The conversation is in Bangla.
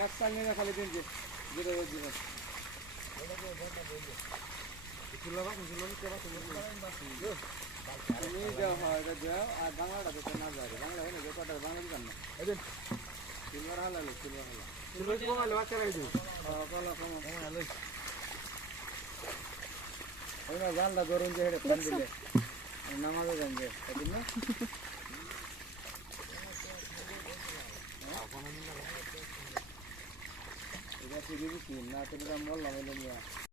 এক সাল নিয়ে খালি দিন যে যেটা দিবেন তুমি যাও হয় এটা যাও আর বাংলাটা দেখতে না যাবে বাংলা হয় না যে কটা বাংলা দিবেন না সিলভার হালালো সিলভার হালা সিলভার কমালে বাচ্চা রাখি দিই কলা কমালে ওই না জানলা ধরুন যে হেডে ফোন দিলে নামাজে যান যে এদিন না এটা কি দিবি না তুমি মোল্লা বলে নিয়া